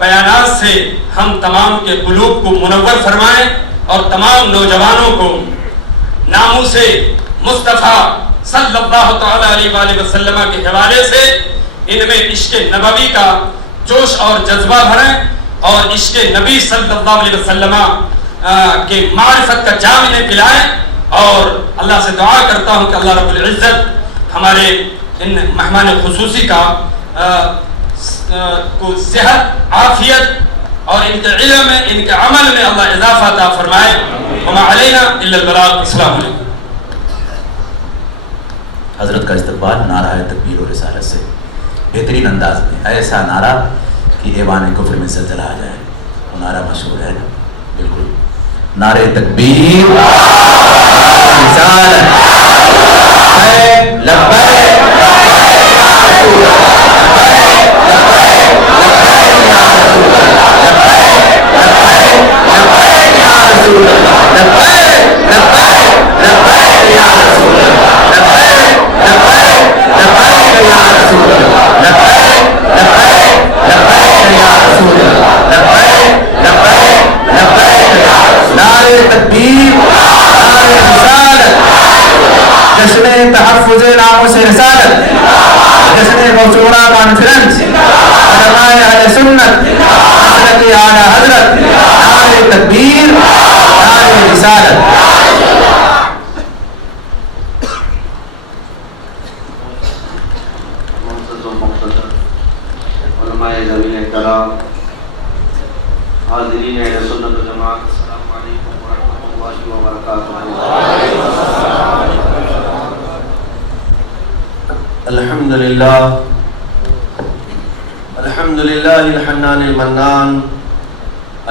بیانات سے ہم تمام کے قلوب کو منور فرمائیں اور تمام نوجوانوں کو ناموس مصطفیٰ صلی اللہ تعالی علیہ وآلہ وسلم کے حوالے سے ان میں عشق نبوی کا جوش اور جذبہ بھریں اور عشق نبی صلی اللہ علیہ وسلم کے معرفت کا جام انہیں پلائیں. اور اللہ سے دعا کرتا ہوں کہ اللہ رب العزت ہمارے ان مہمان خصوصی کا کو صحت عافیت اور ان کے علم میں ان کے عمل میں اللہ اضافہ عطا فرمائے. وما علینا الا البلاغ. السلام علیکم. حضرت کا استقبال نعرہ تکبیر و رسالت سے بہترین انداز میں، ایسا نعرہ کہ ایوان کفر میں زلزلہ آ جائے. وہ نعرہ مشہور ہے نا، بالکل نعرہ تکبیر رسالت جشن تحفظ ناموس رسالت، جشن موسورہ کانفرنس، علماء اہل سنت، حضرت اعلیٰ حضرت، نعرہ تکبیر، نعرہ رسالت. علماء ذویل کرام، حاضرین اہل سنت و جماعت، السلام علیکم ورحمۃ اللہ وبرکاتہ. الحمد للہ الحنان المنان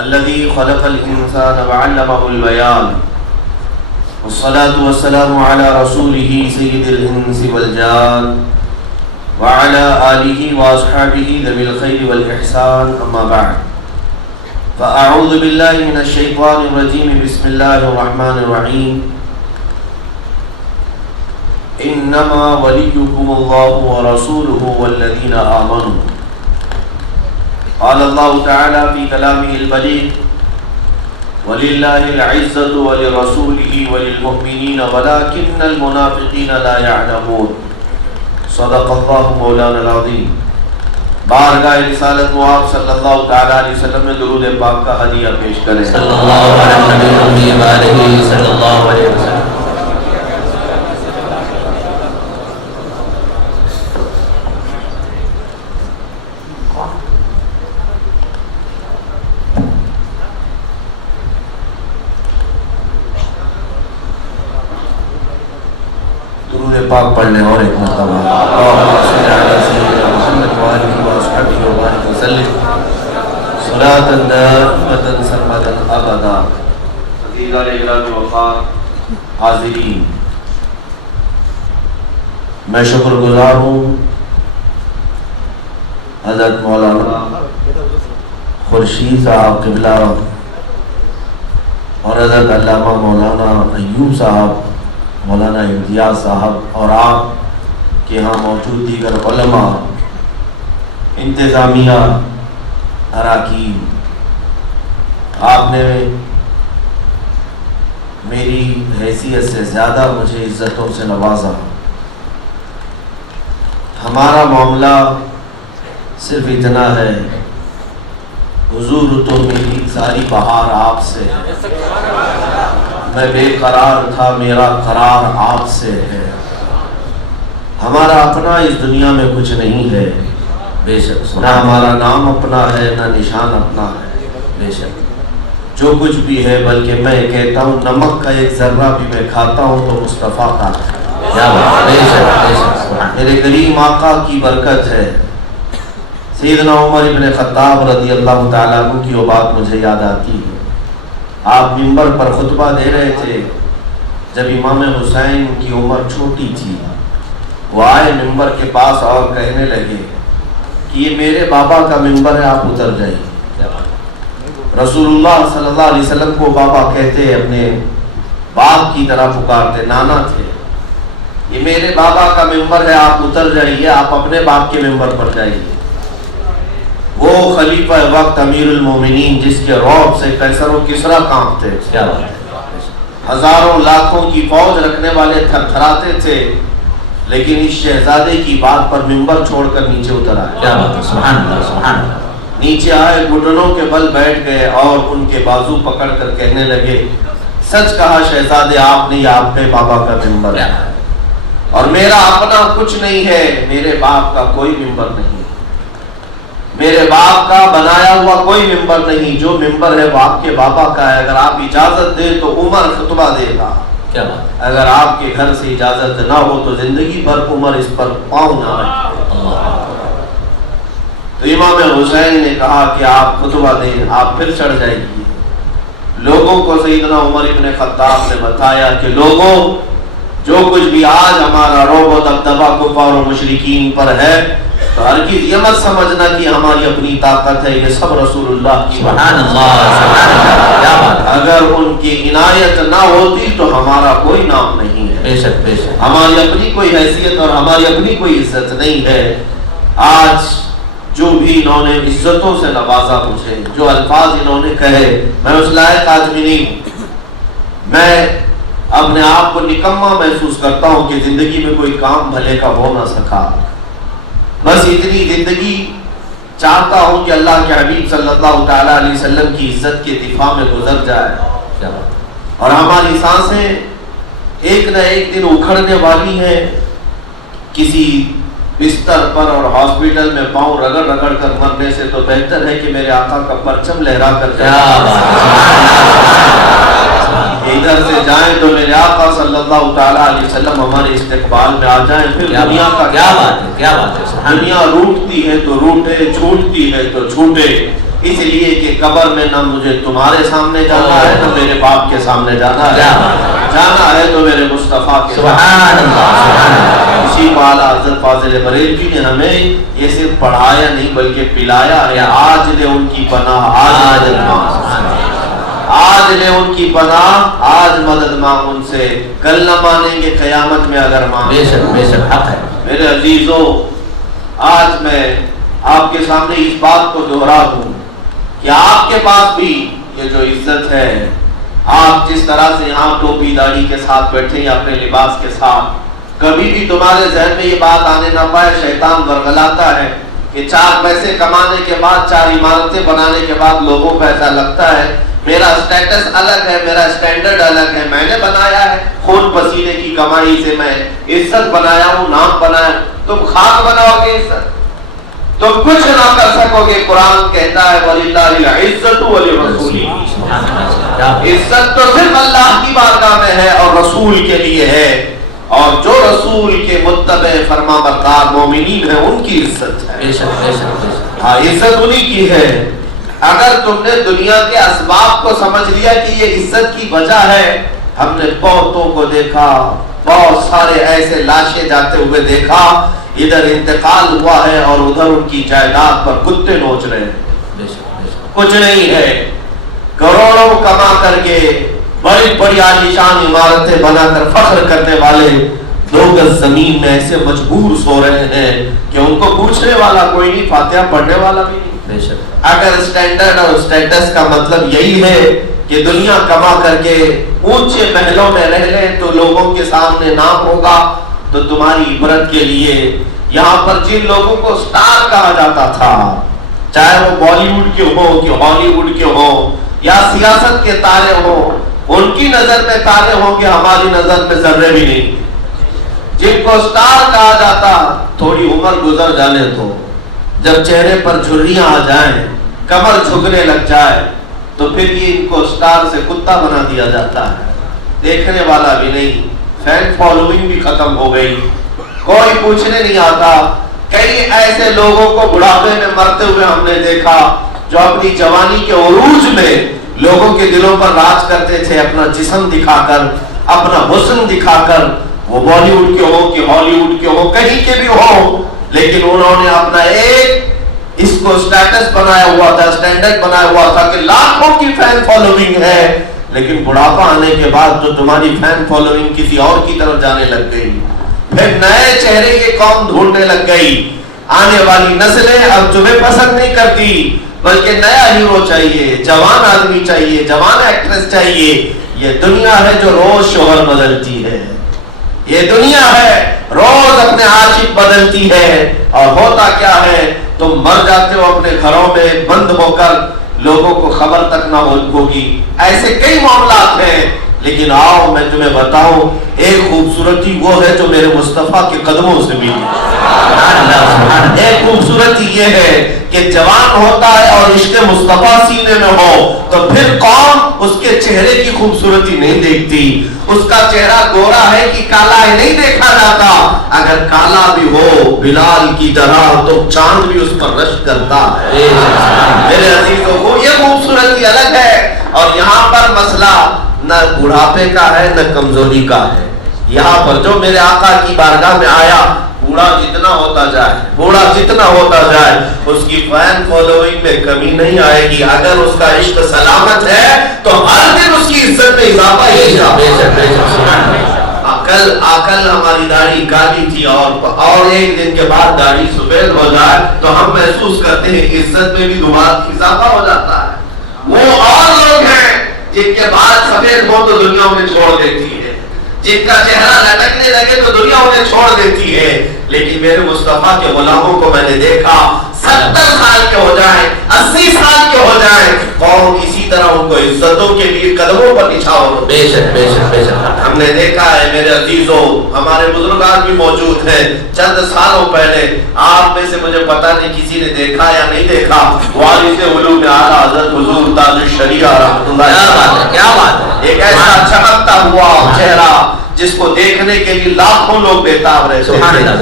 الذي خلق الانسان وعلمه البيان والصلاة والسلام على رسوله سيد الانس والجان وعلى آله واصحابه ذوي الخير والإحسان. اما بعد فاعوذ بالله من الشيطان الرجيم. بسم الله الرحمن الرحيم. انما وليكم الله ورسوله والذين آمنوا. قال الله تعالى في كلامه البليغ ولله العزة ولرسوله وللمؤمنين ولكن المنافقين لا يعلمون. صدق الله مولانا العظيم. بارگاہ رسالت و آپ صلی اللہ تعالی علیہ وسلم میں درود پاک کا ہدیہ پیش کریں. صلی اللہ علیہ وآلہ صلی اللہ علیہ وسلم. درود پاک پڑھنے اور ایک مرتبہ اللہم صلی علی سیدنا محمد وآلہ وصحبہ وبارک وسلم صلاۃ دائمۃ سرمدا ابدا. عزیزان گرامی وقار حاضرین، میں شکر گزار ہوں حضرت مولانا خورشید صاحب قبلہ اور حضرت علامہ مولانا ایوب صاحب، مولانا امتیاز صاحب اور آپ کے ہاں موجود دیگر علماء، انتظامیہ، اراکین. آپ نے میری حیثیت سے زیادہ مجھے عزتوں سے نوازا. ہمارا معاملہ صرف اتنا ہے، حضور تو میری ساری بہار آپ سے ہے، میں بے قرار تھا میرا قرار آپ سے ہے. ہمارا اپنا اس دنیا میں کچھ نہیں ہے بے شک، نہ ہمارا نام اپنا ہے نہ نشان اپنا ہے بے شک. جو کچھ بھی ہے بلکہ میں کہتا ہوں نمک کا ایک ذرہ بھی میں کھاتا ہوں تو مصطفیٰ کا بے شک بے شک. میرے کریم آقا کی برکت ہے. سیدنا عمر ابن خطاب رضی اللہ تعالیٰ عنہ کی وہ بات مجھے یاد آتی ہے. آپ منبر پر خطبہ دے رہے تھے جب امام حسین کی عمر چھوٹی تھی. وہ آئے منبر کے پاس اور کہنے لگے کہ یہ میرے بابا کا منبر ہے، آپ اتر جائیے. رسول اللہ صلی اللہ علیہ وسلم کو بابا کہتے، اپنے باپ کی طرح پکارتے، نانا تھے. یہ میرے بابا کا منبر ہے، آپ اتر جائیے، آپ اپنے باپ کے منبر پر جائیے. وہ خلیفہ وقت امیر المومنین جس کے رعب سے قیصر و کسریٰ کانپتے تھے، کیا بات ہے، ہزاروں لاکھوں کی فوج رکھنے والے تھر تھراتے تھے، لیکن اس شہزادے کی بات پر منبر چھوڑ کر نیچے اتر آئے، کیا بات ہے، سبحان اللہ سبحان اللہ، نیچے آئے، گھٹنوں کے بل بیٹھ گئے اور ان کے بازو پکڑ کر کہنے لگے سچ کہا شہزادے آپ نے، یہ آپ کے بابا کا منبر ہے اور میرا اپنا کچھ نہیں ہے، میرے باپ کا کوئی منبر نہیں، میرے باپ کا بنایا ہوا کوئی منبر نہیں، جو منبر ہے وہ آپ کے بابا کا ہے، اگر آپ اجازت دیں تو عمر خطبہ دے گا، کیا بات، اگر آپ کے گھر سے اجازت نہ ہو تو زندگی بھر عمر اس پر پاؤں نہ رکھے۔ تو امام حسین نے کہا کہ آپ خطبہ دیں، آپ پھر چڑھ جائیے۔ لوگوں کو سیدنا عمر ابن خطاب نے بتایا کہ لوگوں جو کچھ بھی آج ہمارا رعب و دبدبہ کفار و مشرکین پر ہے تو ہرگز یہ مت سمجھنا کہ ہماری اپنی طاقت ہے، یہ سب رسول اللہ کی سبحان اللہ سبحان اللہ، کیا بات ہے، اگر ان کی عنایت نہ ہوتی تو ہمارا کوئی نام نہیں ہے، بے شک بے شک، ہماری اپنی کوئی حیثیت اور ہماری اپنی کوئی عزت نہیں ہے۔ آج جو بھی انہوں نے عزتوں سے نوازا مجھے، جو الفاظ انہوں نے کہے، میں اس لائق آدمی نہیں ہوں، میں اپنے آپ کو نکما محسوس کرتا ہوں کہ زندگی میں کوئی کام بھلے کا ہو نہ سکا، بس اتنی زندگی چاہتا ہوں کہ اللہ کے حبیب صلی اللہ تعالیٰ علیہ وسلم کی عزت کے دفاع میں گزر جائے، کیا بات، اور ہماری سانسیں ایک نہ ایک دن اکھڑنے والی ہیں، کسی بستر پر اور ہاسپٹل میں پاؤں رگڑ رگڑ کر مرنے سے تو بہتر ہے کہ میرے آقا کا پرچم لہرا کر ادھر سے جائیں تو میرے آقا صلی اللہ تعالیٰ علیہ وسلم ہمارے استقبال میں آ جائیں، پھر دنیا کا کیا بات ہے، کیا بات ہے، دنیا روٹتی ہے تو روٹے، چھوٹتی ہے تو چھوٹے، اس لیے کہ قبر میں نہ مجھے تمہارے سامنے جانا ہے نہ میرے باپ کے سامنے جانا ہے، جانا ہے تو میرے مصطفیٰ کے سبحان اللہ، اسی کو اعلیٰ حضرت فاضل بریلوی نے ہمیں یہ صرف پڑھایا نہیں بلکہ پلایا ہے۔ آج لے ان کی پناہ آج آج لے ان کی پناہ آج مدد مانگ ان سے، کل نہ مانیں گے قیامت میں اگر مانگ۔ بے شک بے شک، حق ہے، میرے عزیزوں، آج میں آپ کے سامنے اس بات کو دہرا دوں کہ آپ کے پاس بھی یہ جو عزت ہے، آپ جس طرح سے یہاں ٹوپی داڑھی کے ساتھ بیٹھے یا اپنے لباس کے ساتھ، کبھی بھی تمہارے ذہن میں یہ بات آنے نہ پائے، شیطان ورغلاتا ہے کہ 4 پیسے کمانے کے بعد، 4 عمارتیں بنانے کے بعد لوگوں کو ایسا لگتا ہے میرا سٹیٹس الگ ہے، میرا سٹینڈرڈ الگ ہے، میں نے بنایا ہے خون پسینے کی کمائی سے، میں عزت بنایا ہوں، نام بنایا، تم خاک بناؤ گے عزت، تم کچھ نہ کر سکو گے۔ قرآن کہتا ہے وَلِلَّهِ الْعِزَّةُ وَلِرَسُولِهِ، عزت تو صرف اللہ کی بارگاہ میں ہے اور رسول کے لیے ہے، اور جو رسول کے متبع فرما بردار مومنین ہیں ان کی عزت ہے۔ بے شک بے شک بے شک، ہاں، عزت انہی کی ہے۔ اگر تم نے دنیا کے اسباب کو سمجھ لیا کہ یہ عزت کی وجہ ہے، ہم نے بہتوں کو دیکھا، بہت سارے ایسے لاشیں جاتے ہوئے دیکھا، ادھر انتقال ہوا ہے اور ادھر ان کی جائیداد پر کتے نوچ رہے ہیں، بے شک بے شک، کچھ نہیں ہے، کروڑوں کما کر کے بڑی بڑی عالیشان عمارتیں بنا کر فخر کرنے والے 2 گز زمین میں ایسے مجبور سو رہے ہیں کہ ان کو پوچھنے والا کوئی نہیں، فاتحہ پڑھنے والا بھی نہیں۔ بے شک، اگر سٹینڈرڈ اور سٹیٹس کا مطلب یہی ہے کہ دنیا کما کر کے اونچے محلوں میں رہ لیں تو لوگوں کے سامنے نام ہوگا، تو تمہاری عبرت کے لیے یہاں پر جن لوگوں کو سٹار کہا جاتا تھا، چاہے وہ بالی ووڈ کے ہوں کہ ہالی ووڈ کے ہوں یا سیاست کے تارے ہوں، ان کی نظر میں تارے ہوں گے، ہماری نظر میں ذرے بھی نہیں۔ جن کو سٹار کہا جاتا، تھوڑی عمر گزر جانے تو جب چہرے پر جھریاں آ جائیں، کمر جھکنے لگ جائے، تو پھر یہ ان کو سٹار سے کتا بنا دیا جاتا ہے، دیکھنے والا بھی نہیں، فین فالوئنگ بھی ختم ہو گئی، کوئی پوچھنے نہیں آتا۔ کئی ایسے لوگوں کو بڑھاپے میں مرتے ہوئے ہم نے دیکھا جو اپنی جوانی کے عروج میں لوگوں کے دلوں پر راج کرتے تھے، اپنا جسم دکھا کر، اپنا حسن دکھا کر، وہ بالی ووڈ کے ہوں کہ ہالی ووڈ کے ہوں، کہیں کے بھی ہوں، لیکن انہوں نے اپنا ایک اس کو سٹیٹس بنایا ہوا تھا، سٹینڈرڈ بنایا ہوا تھا کہ لاکھوں کی فین فالوئنگ ہے، لیکن بڑھاپا آنے کے بعد تو تمہاری فین فالوئنگ کسی اور کی طرف جانے لگ گئی، پھر نئے چہرے یہ قوم ڈھونڈنے لگ گئی۔ آنے والی نسلیں اب تمہیں پسند نہیں کرتی، بلکہ نیا ہیرو چاہیے، جوان آدمی چاہیے، جوان ایکٹریس چاہیے۔ یہ دنیا ہے جو روز شوہر بدلتی ہے، یہ دنیا ہے روز اپنے عاشق بدلتی ہے، اور ہوتا کیا ہے، تم مر جاتے ہو اپنے گھروں میں بند ہو کر، لوگوں کو خبر تک نہ ہوگی۔ ایسے کئی معاملات ہیں، لیکن آؤ میں تمہیں بتاؤں، ایک خوبصورتی وہ ہے جو میرے مصطفیٰ کے قدموں سے ملی۔ ایک خوبصورتی یہ ہے کہ جوان ہوتا ہے اور عشق مصطفیٰ سینے میں ہو تو پھر قوم اس کے چہرے کی خوبصورتی نہیں دیکھتی، اس کا چہرہ گورا ہے کہ کالا ہے نہیں دیکھا جاتا، اگر کالا بھی ہو بلال کی طرح تو چاند بھی اس پر رشک کرتا ہے۔ میرے عزیزوں کو یہ خوبصورتی الگ ہے، اور یہاں پر مسئلہ نہ بڑھاپے کا ہے نہ کمزوری کا ہے۔ یہاں پر جو میرے آقا کی بارگاہ میں آیا، بوڑھا جتنا ہوتا جائے اس کی فین فالوئنگ میں کمی نہیں آئے گی، اگر اس کا عشق سلامت ہے تو ہر دن اس کی عزت میں اضافہ ہی عقل ہماری داڑھی کالی تھی، اور ایک دن کے بعد داڑھی سفید ہو جائے تو ہم محسوس کرتے ہیں عزت میں بھی دوبارہ اضافہ ہو جاتا ہے۔ وہ اور لوگ ہیں جن کے بعد سفید ہو تو دنیا انہیں چھوڑ دیتی ہے، جن کا چہرہ لٹکنے لگے تو دنیا انہیں چھوڑ دیتی ہے، لیکن میرے مصطفیٰ کے غلاموں کو میں نے دیکھا 70 سال کے ہو جائیں 80 سال کے ہو جائیں، قوم اسی طرح ان کو عزتوں کے لیے قدموں پر نچھاور۔ بے شک بے شک بے شک ہم نے دیکھا ہے میرے عزیزوں، ہمارے بزرگان بھی موجود ہیں، چند سالوں پہلے آپ میں سے مجھے پتہ نہیں کسی نے دیکھا یا نہیں دیکھا، وارث علوم اعلیٰ حضرت حضور تاج الشریعہ رحمۃ اللہ، کیا بات ہے، ایک ایسا چمکتا ہوا چہرہ جس کو دیکھنے کے لیے لاکھوں لوگ بےتاب رہتے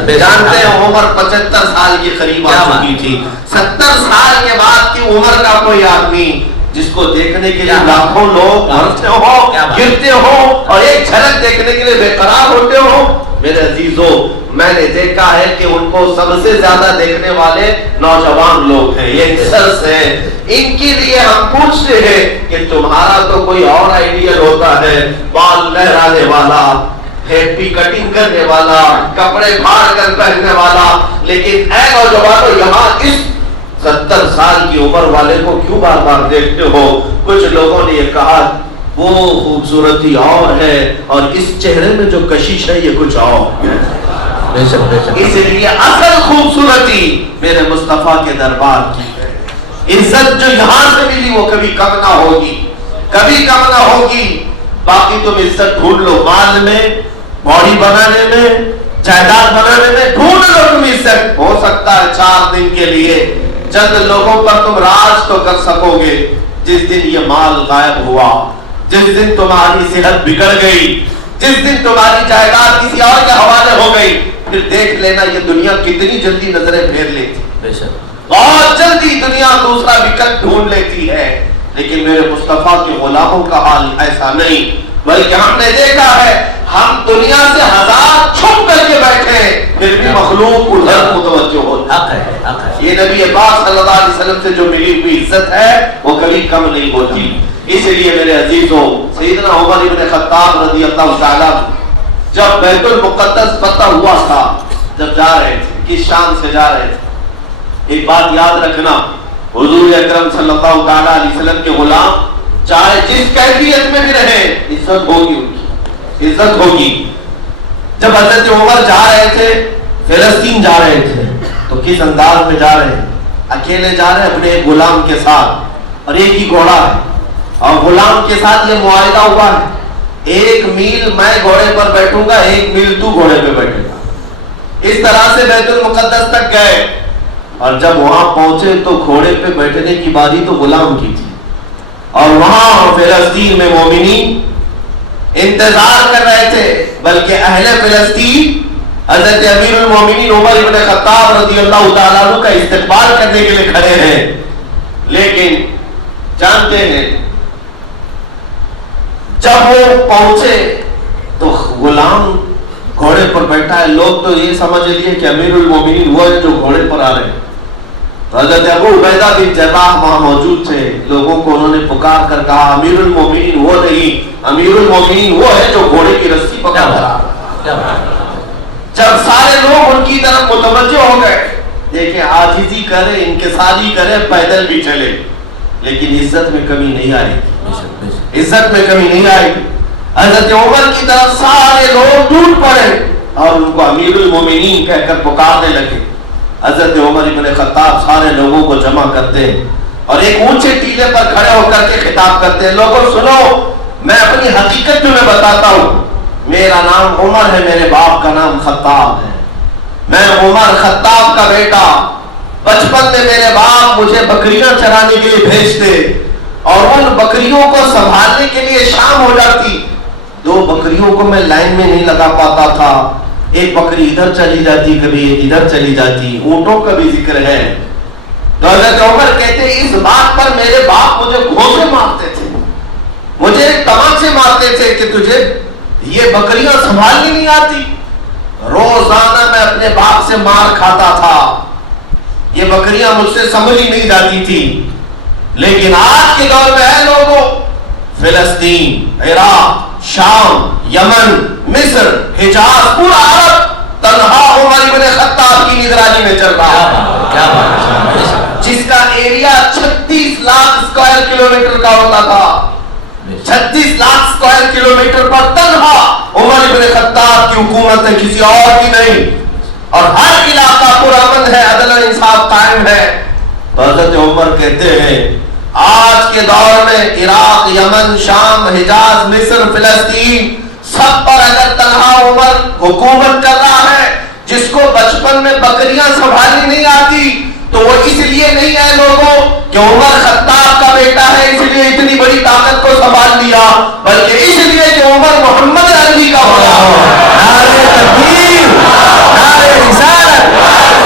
تھے۔ جانتے ہیں عمر 75 سال کے قریب آ چکی تھی، 70 سال کے بعد کی عمر کا کوئی آدمی جس کو دیکھنے کے لیے لاکھوں لوگ مرتے ہو، گرتے ہو، اور ایک جھلک دیکھنے کے لیے بے قرار ہوتے ہو، میرے عزیزوں میں نے دیکھا ہے کہ ان کو سب سے زیادہ دیکھنے والے نوجوان لوگ ہیں، ینگسٹرز ہیں۔ ان کے لیے ہم پوچھتے ہیں کہ تمہارا تو کوئی اور آئیڈیل ہوتا ہے، بال لہرانے والا، ہیپی کٹنگ کرنے والا، کپڑے پھاڑ کر پہننے والا، لیکن اے نوجوانوں یہاں اس 70 سال کی عمر والے کو کیوں بار بار دیکھتے ہو؟ کچھ لوگوں نے یہ کہا وہ خوبصورتی اور ہے، اور اس چہرے میں جو کشش ہے یہ کچھ اور ہے۔ اس لیے اصل خوبصورتی میرے مصطفیٰ کے دربار کی ہے۔ عزت جو یہاں سے ملی وہ کبھی کم نہ ہوگی، کبھی کم نہ ہوگی۔ باقی تم عزت ڈھونڈ لو، مال میں، باڈی بنانے میں، جائیداد بنانے میں، ڈھونڈ لو تم عزت۔ ہو سکتا ہے 4 دن کے لیے چند لوگوں پر تم راج تو کر سکو گے، جس دن یہ مال غائب ہوا، جس دن تمہاری صحت بگڑ گئی، جس دن تمہاری جائیداد کسی اور کے حوالے ہو گئی، پھر دیکھ لینا یہ دنیا کتنی جلدی نظریں پھیر لیتی، بہت جلدی دنیا دوسرا وکلپ ڈھونڈ لیتی ہے۔ لیکن میرے مصطفیٰ کے غلاموں کا حال ایسا نہیں، بلکہ ہم نے دیکھا ہے ہم دنیا سے 1000 چھپ کر کے بیٹھے پھر بھی مخلوق ادھر متوجہ ہوتا ہے۔ یہ نبی پاک صلی اللہ علیہ وسلم سے جو ملی ہوئی عزت ہے وہ کبھی کم نہیں ہوتی۔ اس لیے میرے عزیزوں سیدنا عمر ابن خطاب رضی اللہ تعالیٰ جب بیت المقدس فتح ہوا تھا، جب جا رہے تھے، کس شان سے جا رہے تھے، ایک بات یاد رکھنا، حضور اکرم صلی اللہ تعالیٰ علیہ وسلم کے غلام چاہے جس کیفیت میں بھی رہے عزت ہوگی، ان کی عزت ہوگی۔ جب حضرت عمر جا رہے تھے، فلسطین جا رہے تھے، تو کس انداز میں جا رہے ہیں؟ اکیلے جا رہے ہیں اپنے ایک غلام کے ساتھ، اور ایک ہی گھوڑا ہے، اور غلام کے ساتھ یہ معاہدہ ہوا ہے 1 میل میں گھوڑے پر بیٹھوں گا، 1 میل تو گھوڑے پہ بیٹھے گا۔ اس طرح سے بیت المقدس تک گئے، اور جب وہاں پہنچے تو گھوڑے پہ بیٹھنے کی باری تو غلام کی تھی، اور وہاں فلسطین میں مومنین انتظار کر رہے تھے، بلکہ اہل فلسطین حضرت امیر المومنین عمر ابن خطاب رضی اللہ تعالیٰ عنہ کا استقبال کرنے کے لیے کھڑے ہیں۔ لیکن جانتے ہیں جب وہ پہنچے تو غلام گھوڑے پر بیٹھا ہے، لوگ تو یہ سمجھ لیے کہ امیر المومنین وہ ہے جو گھوڑے پر آ رہے ہیں۔ تو حضرت ابو عبیدہ بن جراح وہاں موجود تھے، لوگوں کو انہوں نے پکار کر کہا امیر المومنین وہ نہیں، امیر المومنین وہ ہے جو گھوڑے کی رسی پکڑ کر آ رہا ہے۔ جب سارے لوگ ان کی طرف متوجہ ہو گئے، دیکھیں عاجزی کرے, انکساری کرے, پیدل بھی چلے, لیکن عزت میں کمی نہیں آئے گی, عزت میں کمی نہیں آئے گی. حضرت عمر کی طرف سارے لوگ ٹوٹ پڑے اور ان کو امیر المومنین کہہ کر پکارنے لگے. حضرت عمر ابن خطاب سارے لوگوں کو جمع کرتے ہیں اور ایک اونچے ٹیلے پر کھڑے ہو کر کے خطاب کرتے ہیں, لوگوں سنو, میں اپنی حقیقت تمہیں بتاتا ہوں. میرا نام عمر ہے, میرے باپ کا نام خطاب ہے. میں عمر خطاب کا بیٹا. بچپن میں میرے باپ مجھے بکریاں چرانے کے لیے بھیجتے اور ان بکریوں کو سنبھالنے کے لیے شام ہو جاتی. 2 بکریوں کو میں لائن میں نہیں لگا پاتا تھا, ایک بکری ادھر چلی جاتی, کبھی ایک ادھر چلی جاتی. اونٹوں کا بھی ذکر ہے. تو حضرت عمر کہتے اس بات پر میرے باپ مجھے گھوسے مارتے تھے, مجھے تماچے مارتے تھے کہ تجھے یہ بکریاں سنبھالنی نہیں آتی. روزانہ میں اپنے باپ سے مار کھاتا تھا, یہ بکریاں مجھ سے سنبھلی نہیں جاتی تھی. لیکن آج کے دور میں ہے لوگوں, فلسطین, عراق, شام, یمن, مصر, حجاز, پورا عرب تنہا عمر ابن خطاب کی نگرانی میں چل رہا ہے, جس کا ایریا 36 لاکھ اسکوائر کلومیٹر کا ہوتا تھا. 36 لاکھ اسکوائر کلومیٹر پر تنہا عمر ابن خطاب کی حکومت ہے, کسی اور کی نہیں. اور ہر علاقہ پرامن ہے, عدل و انصاف قائم ہے. حضرت عمر کہتے ہیں آج کے دور میں عراق, یمن, شام, حجاز, مصر, فلسطین سب پر اگر تنہا عمر حکومت کر رہا ہے, جس کو بچپن میں بکریاں سنبھالنی نہیں آتی, تو وہ اس لیے نہیں ہے لوگوں کہ عمر خطاب کا بیٹا ہے اس لیے اتنی بڑی طاقت کو سنبھال لیا, بلکہ اس لیے کہ عمر محمد عربی کا ہو رہا ہو. نعرہ تکبیر, نعرہ رسالت,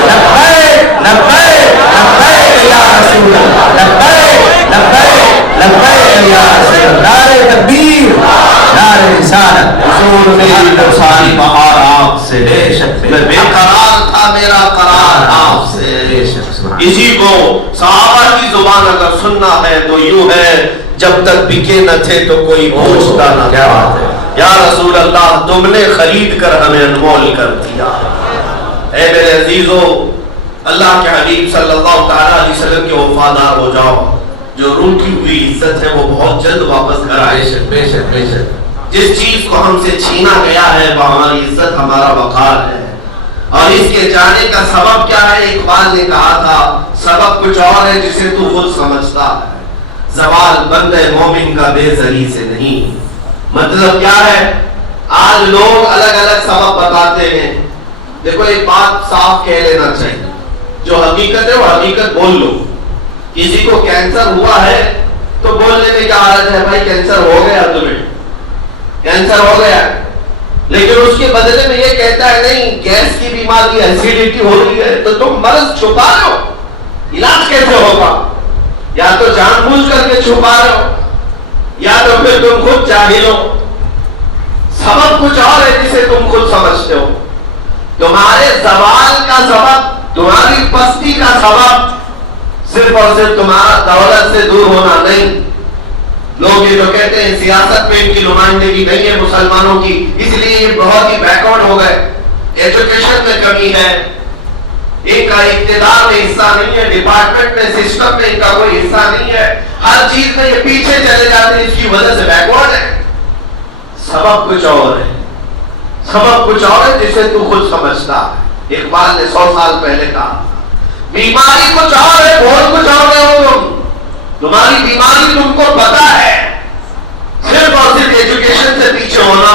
لبیک لبیک لبیک یا رسول اللہ, لبیک لبیک لبیک یا رسول اللہ. نعرہ تکبیر, نعرہ رسالت. حضور میری ساری بہار آپ سے, میں بے قرار تھا, میرا قرار آپ سے. اسی کو صحابہ کی زبان اگر سننا ہے تو یوں ہے, جب تک بکے نہ تھے تو کوئی پوچھتا نہ تھا. یا رسول اللہ تم نے خرید کر ہمیں انمول کر دیا. اے میرے عزیزو, اللہ کے حبیب صلی اللہ تعالی علیہ وسلم کے وفادار ہو جاؤ. جو روٹی ہوئی عزت ہے وہ بہت جلد واپس گھر آئے. بے شک بے شک. جس چیز کو ہم سے چھینا گیا ہے وہ ہماری عزت, ہمارا وقار ہے. اور اس کے جانے کا سبب کیا ہے؟ اقبال نے کہا تھا سبب کچھ اور ہے جسے تو خود سمجھتا ہے. زوال بندے مومن کا بے زری سے نہیں. مطلب کیا ہے؟ آج لوگ الگ الگ سبب بتاتے ہیں. دیکھو ایک بات صاف کہہ لینا چاہیے, جو حقیقت ہے وہ حقیقت بول لو. کسی کو کینسر ہوا ہے تو بولنے میں کیا حالت ہے, بھائی کینسر ہو گیا, تمہیں کینسر ہو گیا, لیکن اس کے بدلے میں یہ کہتا ہے نہیں گیس کی بیماری, ایسیڈیٹی ہو رہی ہے, تو تم مرض چھپا رہے ہو, علاج کیسے ہوگا؟ یا تو جان بوجھ کر کے چھپا رہے ہو, یا تو پھر تم خود جاہل ہو. سبب کچھ اور ہے جسے تم خود سمجھتے ہو. تمہارے زوال کا سبب, تمہاری پستی کا سبب صرف اور صرف تمہارا دولت سے دور ہونا نہیں. لوگ یہ جو کہتے ہیں سیاست میں ان کی نمائندگی نہیں ہے مسلمانوں کی, اس لیے یہ بہت ہی بیکورڈ ہو گئے, ایجوکیشن میں کمی ہے, ان کا اقتدار میں حصہ نہیں ہے, ڈپارٹمنٹ میں, سسٹم میں ان کا کوئی حصہ نہیں ہے, ہر چیز میں یہ پیچھے چلے جاتے ہیں, اس کی وجہ سے بیکورڈ ہے. سبب کچھ اور ہے, سبب کچھ اور ہے جسے تو خود سمجھتا ہے. اقبال نے 100 سال پہلے کہا بیماری کچھ اور ہے, بہت کچھ اور ہے. تمہاری بیماری تم کو پتا ہے, صرف اور صرف ایجوکیشن سے پیچھے ہونا,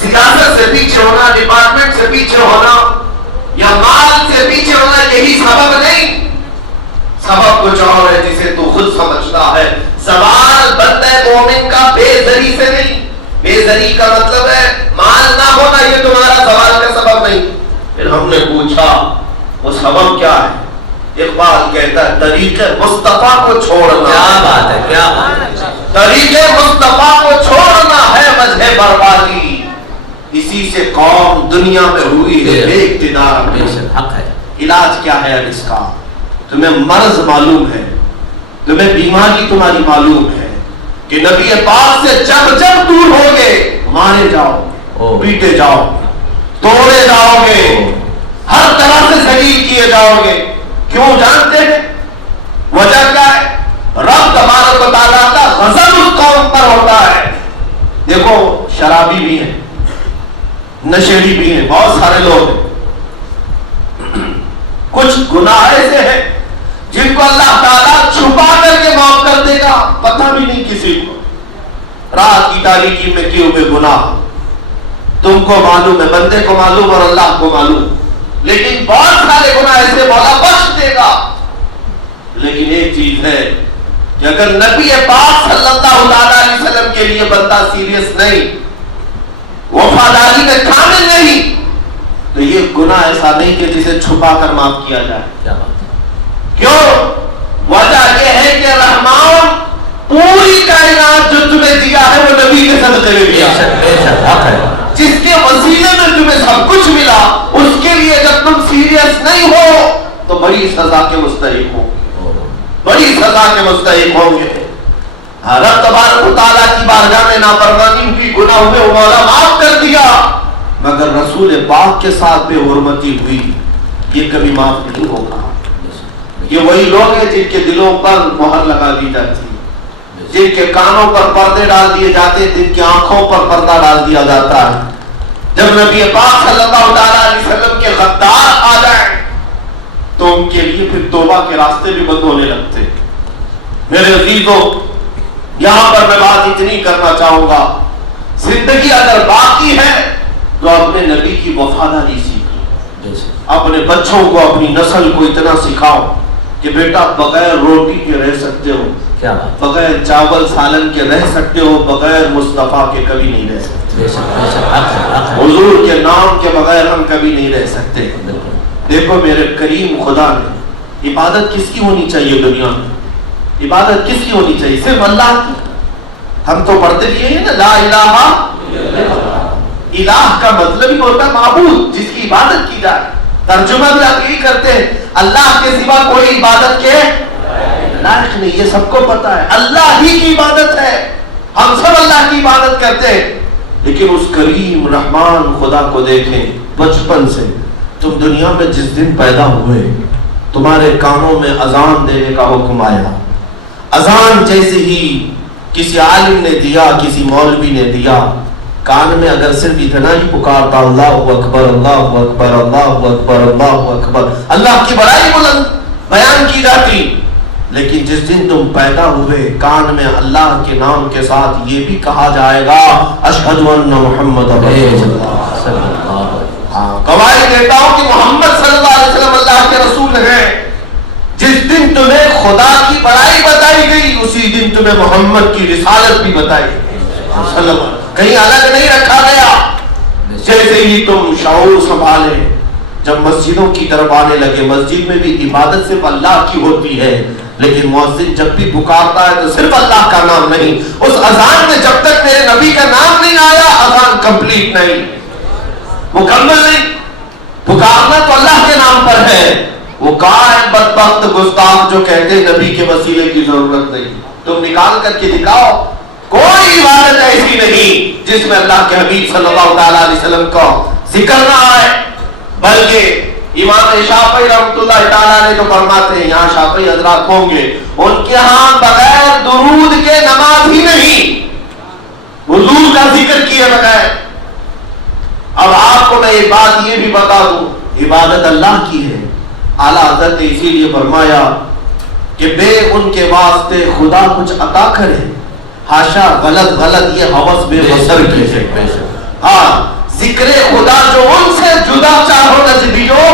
سیاست سے پیچھے ہونا, ڈپارٹمنٹ سے پیچھے ہونا یا مال سے پیچھے ہونا یہی سبب نہیں. سبب کچھ اور ہے جسے تو خود سمجھتا ہے. سوال بندے مومن کا بے زری سے نہیں. بے زری کا مطلب ہے مال نہ ہونا, یہ تمہارا سوال کا سبب نہیں. پھر ہم نے پوچھا وہ سبب کیا ہے؟ اقبال کہتا ہے طریق مصطفیٰ کو چھوڑنا. کیا بات ہے, کیا بات ہے. طریق مصطفیٰ کو چھوڑنا ہے وجہ بربادی, اسی سے قوم دنیا میں ہوئی ہے بے اقتدار. حق ہے. علاج کیا ہے اب اس کا؟ تمہیں مرض معلوم ہے, تمہیں بیماری تمہاری معلوم ہے کہ نبی پاک سے جب جب دور ہوگے مارے جاؤ, پیٹے جاؤ, توڑے جاؤ گے, ہر طرح سے ذلیل کیے جاؤ گے. کیوں جانتے ہیں وجہ کیا ہے؟ رب تبارک و تعالیٰ کا غضب اس قوم پر ہوتا ہے. دیکھو شرابی بھی ہیں, نشیڑی بھی ہیں, بہت سارے لوگ ہیں. کچھ گناہ ایسے ہیں جن کو اللہ تعالیٰ چھپا کر کے معاف کر دے گا, پتہ بھی نہیں کسی کو. رات کی تاریکی میں کیے ہوئے گناہ تم کو معلوم ہے, بندے کو معلوم اور اللہ کو معلوم, لیکن بہت سارے گناہ ایسے مولا بخش دے گا. لیکن ایک چیز ہے کہ اگر نبی پاک صلی اللہ علیہ وسلم کے لیے بندہ سیریس نہیں, وفاداری میں کامل نہیں, تو یہ گناہ ایسا نہیں کہ جسے چھپا کر معاف کیا جائے. کیا بات ہے. کیوں؟ وجہ یہ ہے کہ رحمان پوری کائنات جو تمہیں دیا ہے وہ نبی کے صدقے میں دیا ہے. بے شک حق ہے. جس کے وسیلے میں تمہیں سب کچھ ملا, اس کے لیے جب تم سیریس نہیں ہو تو بڑی سزا کے مستحق ہو, بڑی سزا کے مستحق ہوں گے. رب تبارک و تعالیٰ کی بارگاہ میں نافرمانی ہوئی, گناہ ہوئے, مولا معاف کر دیا, مگر رسول پاک کے ساتھ بے حرمتی ہوئی, یہ کبھی معاف نہیں ہوگا. یہ وہی لوگ ہیں جن کے دلوں پر مہر لگا دی جاتی, جن کے کانوں پر پردے ڈال دیے جاتے, جن کی آنکھوں پر پردہ ڈال دیا جاتا ہے. جب نبی پاک صلی اللہ علیہ وسلم کے غدار آ جائیں تو ان کے لیے پھر توبہ کے راستے بھی بند ہونے لگتے. میرے عزیزوں, یہاں پر میں بات اتنی کرنا چاہوں گا, زندگی اگر باقی ہے تو اپنے نبی کی وفاداری سیکھو, اپنے بچوں کو, اپنی نسل کو اتنا سکھاؤ کہ بیٹا بغیر روٹی کے رہ سکتے ہو, بغیر چاول سالن کے رہ سکتے ہو, بغیر مصطفیٰ کے کبھی نہیں رہ سکتے. حضور کے نام کے بغیر ہم کبھی نہیں رہ سکتے. دیکھو میرے کریم خدا نے, عبادت کس کی ہونی چاہیے دنیا میں؟ عبادت کس کی ہونی چاہیے؟ صرف اللہ کی. ہم تو پڑھتے بھی ہیں نا لا الہ, الہ کا مطلب ہی ہوتا ہے معبود, جس کی عبادت کی جائے. ترجمہ بھی آپ یہی کرتے ہیں, اللہ کے سوا کوئی عبادت کے لائق نہیں, یہ سب کو پتا ہے. اللہ ہی کی عبادت ہے, ہم سب اللہ کی عبادت کرتے ہیں. لیکن اس کریم رحمان خدا کو دیکھیں, بچپن سے تم دنیا میں جس دن پیدا ہوئے تمہارے کانوں میں اذان دینے کا حکم آیا. اذان جیسے ہی کسی عالم نے دیا, کسی مولوی نے دیا, کان میں اگر صرف اتنا ہی پکارتا اللہ اکبر اللہ اکبر اللہ اکبر اللہ اکبر, اللہ کی بڑائی بلند بیان کی جاتی. لیکن جس دن تم پیدا ہوئے کان میں اللہ کے نام کے ساتھ یہ بھی کہا جائے گا اشہد ان محمد رسول اللہ. گواہی دیتا ہوں کہ محمد صلی اللہ علیہ وسلم اللہ کے رسول ہیں. جس دن تمہیں خدا کی بڑائی بتائی گئی اسی دن تمہیں محمد کی رسالت بھی بتائی گئی, کہیں الگ نہیں رکھا گیا. جیسے ہی تم شعور سنبھالے, جب مسجدوں کی طرف آنے لگے, مسجد میں بھی عبادت صرف اللہ کی ہوتی ہے, لیکن مؤذن جب بھی پکارتا ہے تو صرف اللہ کا نام نہیں. اس اذان میں جب تک میرے نبی کا نام نہیں آیا اذان کمپلیٹ نہیں, مکمل نہیں. پکارنا تو اللہ کے نام پر ہے. وہ کہاں ہے بدبخت گستاخ جو کہتے نبی کے وسیلے کی ضرورت نہیں. تم نکال کر کے دکھاؤ, کوئی عبادت ایسی نہیں جس میں اللہ کے حبیب صلی اللہ علیہ وسلم کا ذکر نہ آئے. بلکہ امام شافعی رحمۃ اللہ تعالیٰ نے تو فرماتے ہیں, یہاں شافعی حضرات ہوں گے, ان کے ہاں بغیر درود کے نماز ہی نہیں, حضور کا ذکر کیے بغیر. اب آپ کو میں ایک بات یہ بھی بتا دوں, عبادت اللہ کی ہے. اعلیٰ حضرت نے اسی لیے فرمایا کہ بے ان کے واسطے خدا کچھ عطا کرے, ہاشا غلط یہ حوث بے بسر کی ہے. ہاں, ذکر خدا جو ان سے جدا چاہو نجدیو,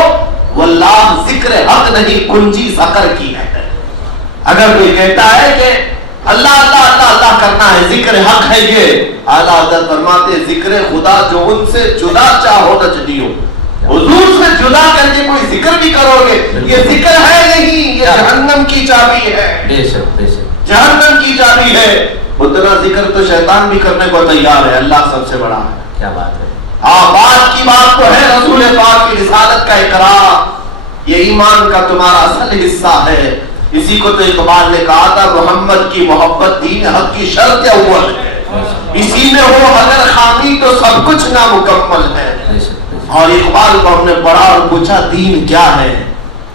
واللہ ذکر حق نہیں کنجی سقر کی ہے. اگر کوئی کہتا ہے کہ اللہ اللہ اللہ اللہ کرنا ہے, ذکر حق ہے, یہ اعلیٰ حضرت فرماتے ذکر خدا جو ان سے جدا چاہو نجدیو, حضور سے جدا کر کے کوئی ذکر بھی کرو گے یہ ذکر ہے نہیں, یہ جہنم کی چابی ہے. بے شک بے شک جہنم کی چابی ہے. اتنا ذکر تو شیطان بھی کرنے کو تیار ہے, اللہ سب سے بڑا ہے. کیا بات ہے. بات کی بات تو ہے رسول پاک کی رسالت کا اقرار, یہ ایمان کا تمہارا اصل حصہ ہے. اسی کو تو اقبال نے کہا تھا محمد کی محبت دین حق کی شرط اول ہے, اسی میں ہو اگر خامی تو سب کچھ نامکمل ہے. اور اقبال کو ہم نے پڑھا اور پوچھا دین کیا ہے,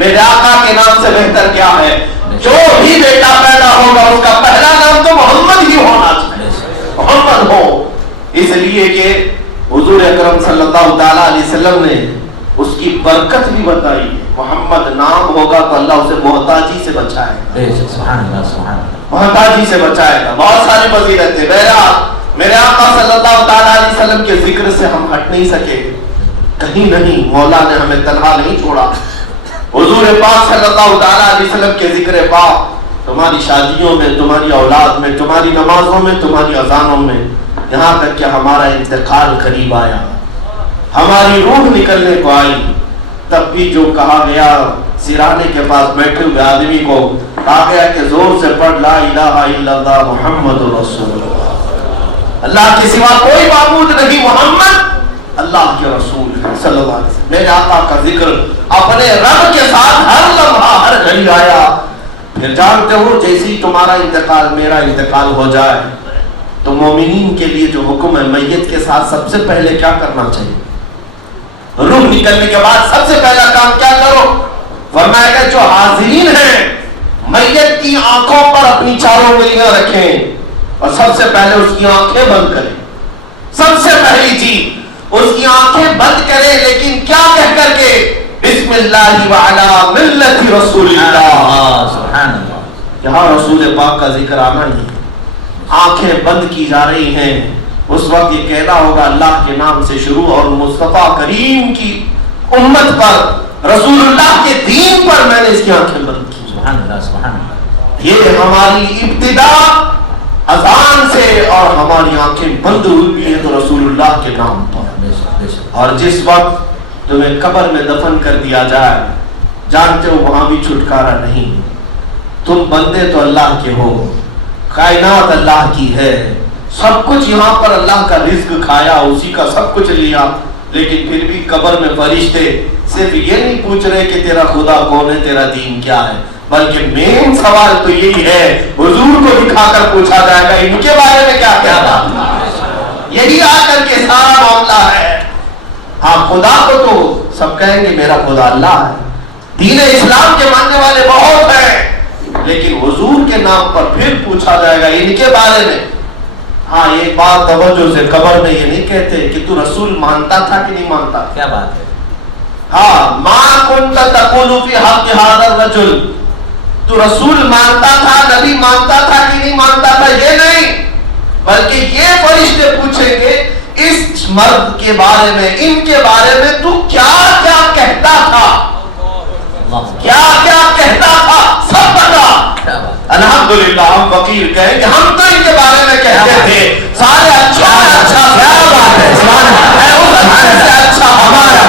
میرے آقا کے نام سے بہتر کیا ہے؟ جو بھی بیٹا پیدا ہوگا اس کا پہلا نام تو محمد ہی ہونا چاہیے، محمد ہو، اس لیے کہ حضور اکرم صلی اللہ تعالی علیہ وسلم نے اس کی برکت بھی بتائی ہے۔ محمد نام ہوگا تو اللہ اسے محتاجی سے بچائے گا، سبحان اللہ سبحان اللہ، محتاجی سے بچائے گا۔ بہت ساری فضیلتیں، بہرحال میرے آقا صلی اللہ تعالی علیہ وسلم کے ذکر سے ہم ہٹ نہیں سکے، کہیں نہیں، مولا نے ہمیں تنہا نہیں چھوڑا۔ حضور پاک صلی اللہ تعالی علیہ وسلم کے ذکر پاک تمہاری شادیوں میں، تمہاری اولاد میں، تمہاری نمازوں میں، تمہاری اذانوں میں، یہاں تک کہ ہمارا انتقال قریب آیا، ہماری روح نکلنے کو آئی، تب بھی جو کہا گیا سرانے کے پاس بیٹھے ہوئے آدمی کو کہا گیا کہ زور سے پڑھ لا الہ الا اللہ محمد رسول اللہ، اللہ کے سوا کوئی معبود نہیں، محمد اللہ کے رسول ہے صلی اللہ علیہ وسلم۔ میرے آقا کا ذکر اپنے رب کے ساتھ ہر لمحہ ہر گھڑی آیا۔ پھر جانتے ہو جیسی تمہارا انتقال میرا انتقال ہو جائے تو مومنین کے لیے جو حکم ہے میت کے ساتھ سب سے پہلے کیا کرنا چاہیے؟ روح نکلنے کے بعد سب سے پہلا کام کیا کرو؟ فرمایا کہ جو حاضرین ہیں میت کی آنکھوں پر اپنی چاروں انگلیاں رکھیں اور سب سے پہلے اس کی آنکھیں بند کریں۔ سب سے پہلی چیز اس کی آنکھیں بند کریں، لیکن کیا کہہ کر کے؟ بسم اللہ وعلی ملت رسول اللہ، سبحان اللہ، یہاں رسول پاک کا ذکر آنا ہی، آنکھیں بند کی جا رہی ہیں، اس وقت یہ کہنا ہوگا اللہ کے نام سے شروع، اور مصطفیٰ کریم کی امت پر، رسول اللہ کے دین پر میں نے اس کی آنکھیں بند کی۔ سبحان اللہ سبحان اللہ، یہ ہماری ابتدا اذان سے اور ہماری آنکھیں بند ہوئی ہیں تو رسول اللہ کے نام پر۔ اور جس وقت تمہیں قبر میں دفن کر دیا جائے، جانتے ہو وہاں بھی چھٹکارا نہیں، تم بندے تو اللہ کے ہو، کائنات اللہ کی ہے، سب کچھ یہاں پر اللہ کا رزق کھایا، اسی کا سب کچھ لیا، لیکن پھر بھی قبر میں فرشتے صرف یہ نہیں پوچھ رہے کہ تیرا خدا کون ہے، تیرا دین کیا ہے، بلکہ مین سوال تو یہی ہے، حضور کو دکھا کر پوچھا جائے گا ان کے بارے میں کیا کیا تھا۔ یہی آ کر کے سارا معاملہ ہے۔ ہاں خدا کو تو سب کہیں گے میرا خدا اللہ ہے، دین اسلام کے ماننے والے بہت ہیں، لیکن حضور کے نام پر پھر پوچھا جائے گا ان کے بارے میں۔ ہاں ایک بات توجہ سے، قبر میں یہ نہیں کہتے کہ تو رسول مانتا تھا کہ نہیں مانتا، کیا بات ہے، ہاں ما کنت تقول فی حق هذا الرجل، تو رسول مانتا تھا، نبی مانتا تھا کہ نہیں مانتا تھا، یہ نہیں، بلکہ یہ فرشتے پوچھیں گے اس مرد کے بارے میں، ان کے بارے میں تو کیا کیا کہتا تھا، کیا کیا کہتا تھا، سب بتا۔ الحمدللہ ہم فقیر کہیں کہ ہم تو ان کے بارے میں کہتے تھے سارے اچھا اچھا، کیا بات ہے، اچھا ہمارا،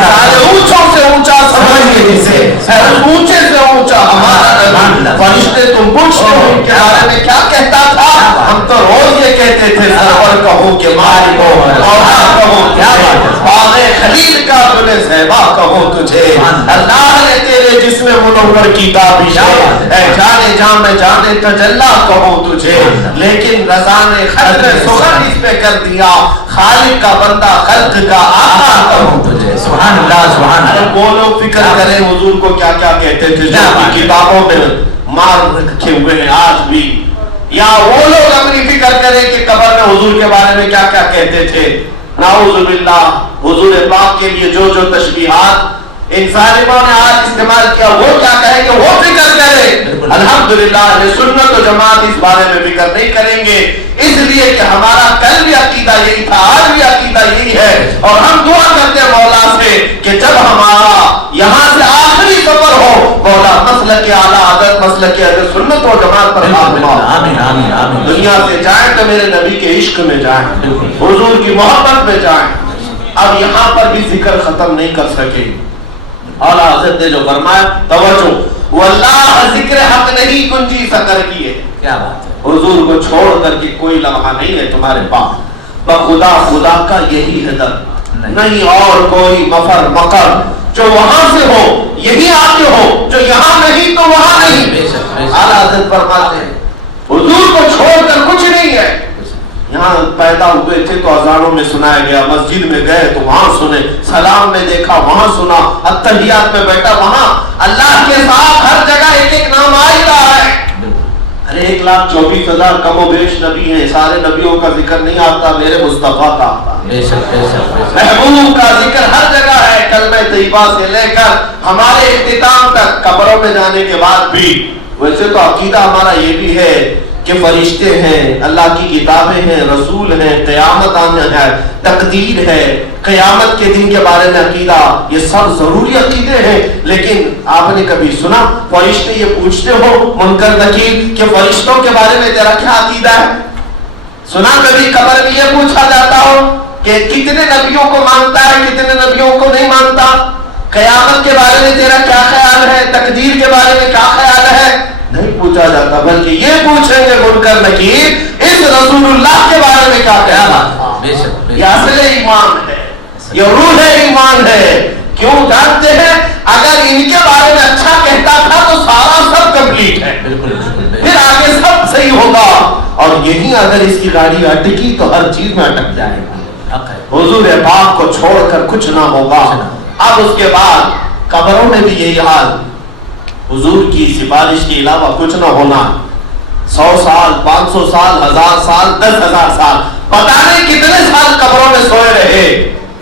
سارے اونچوں سے اونچا سمجھے جسے، اونچے سے اونچا ہمارا، فرشتے تم پوچھتے ہو ان کے بارے میں کیا کہتا تھا، ہم تو روز یہ کہتے تھے سرور کہوں کہ مالک ہو، اوہا کہوں کیا بات ہے، باغ خلیل کا گل زیبا کہوں تجھے، اللہ نے تیرے جسم منور کی تابش ہے، اے جانے جان میں جانے تجلا کہوں تجھے، لیکن رضا نے خطر سخن اس پہ کر دیا، خالق کا بندہ خلق کا آقا کہوں تجھے۔ سبحان اللہ سبحان اللہ، وہ لوگ فکر کریں حضور کو کیا کیا کہتے تھے جو اپنی کتابوں میں مار رکھے ہوئے ہیں آج بھی، یا وہ لوگ اپنی فکر کریں کہ قبر میں حضور کے بارے میں کیا کیا کہتے تھے۔ نعوذ باللہ، حضور پاک کے لیے جو جو تشبیہات ان ظالموں نے آج استعمال کیا وہ کیا کہیں گے، وہ فکر کریں۔ الحمدللہ اہل سنت و جماعت اس بارے میں فکر نہیں کریں گے، اس لیے کہ ہمارا کل بھی عقیدہ یہی تھا، آج بھی عقیدہ یہی ہے، اور ہم دعا کرتے ہیں مولا سے کہ جب ہمارا یہاں سے آخری سفر ہو، مولا مسلک اعلیٰ حضرت مسلک اہل سنت و جماعت پر آمین آمین آمین، دنیا سے جائیں تو میرے نبی کے عشق میں جائیں، حضور کی محبت میں جائیں۔ اب یہاں پر بھی ذکر ختم نہیں کر سکے، اعلیٰ حضرت نے جو فرمایا توجہ، واللہ ذکر حق نہیں کنجی سکر کی ہے، کیا بات ہے، حضور کو چھوڑ کر کے کوئی لمحہ نہیں ہے تمہارے پاس، بخدا خدا کا یہی ہے در، نہیں اور کوئی مفر مقر، جو وہاں سے ہو یہی آتے ہو، جو یہاں نہیں تو وہاں نہیں۔ اعلیٰ حضرت فرماتے ہیں حضور کو چھوڑ کر کچھ نہیں ہے، یہاں پیدا ہوئے تھے تو اذانوں میں سنایا گیا، مسجد میں گئے تو وہاں سنے، سلام میں دیکھا وہاں سنا، اتحیات میں بیٹھا وہاں، اللہ کے ساتھ ہر جگہ ایک ایک نام آ ہی رہا ہے۔ ارے 1,24,000 کم و بیش نبی ہیں، سارے نبیوں کا ذکر نہیں آتا، میرے مصطفیٰ کا آتا ہے، محبوب کا ذکر ہر جگہ ہے، کلمہ طیبہ سے لے کر ہمارے اختتام تک، قبروں میں جانے کے بعد بھی۔ ویسے تو عقیدہ ہمارا یہ بھی ہے کہ فرشتے ہیں، اللہ کی کتابیں ہیں، رسول ہیں، قیامت آنا ہے، تقدیر ہے، قیامت کے دن کے بارے میں عقیدہ، یہ سب ضروری عقیدے ہیں۔ لیکن آپ نے کبھی سنا فرشتے یہ پوچھتے ہو منکر نکیر کہ فرشتوں کے بارے میں تیرا کیا عقیدہ ہے؟ سنا کبھی قبر میں یہ پوچھا جاتا ہو کہ کتنے نبیوں کو مانتا ہے، کتنے نبیوں کو نہیں مانتا؟ قیامت کے بارے میں تیرا کیا خیال ہے، تقدیر کے بارے میں کیا خیال ہے؟ نہیں پوچھا جاتا، بلکہ یہ پوچھیں گے منکر نکیر اس رسول اللہ کے بارے میں کیا خیال ہے۔ یہ اصل ایمان ہے، یہ روح ایمان ہے۔ کیوں جانتے ہیں؟ اگر ان کے بارے میں اچھا کہتا تھا تو سارا سب کمپلیٹ ہے، پھر آگے سب صحیح ہوگا، اور یہی اگر اس کی گاڑی اٹکی تو ہر چیز میں اٹک جائے گا۔ حضور پاک کو چھوڑ کر کچھ نہ ہوگا۔ اب اس کے بعد قبروں میں بھی یہی حال، حضور کی سفارش کے علاوہ کچھ نہ ہونا، 100 سال 500 سال 1000 سال 10,000 سال پتہ نہیں کتنے سال قبروں میں سوئے رہے،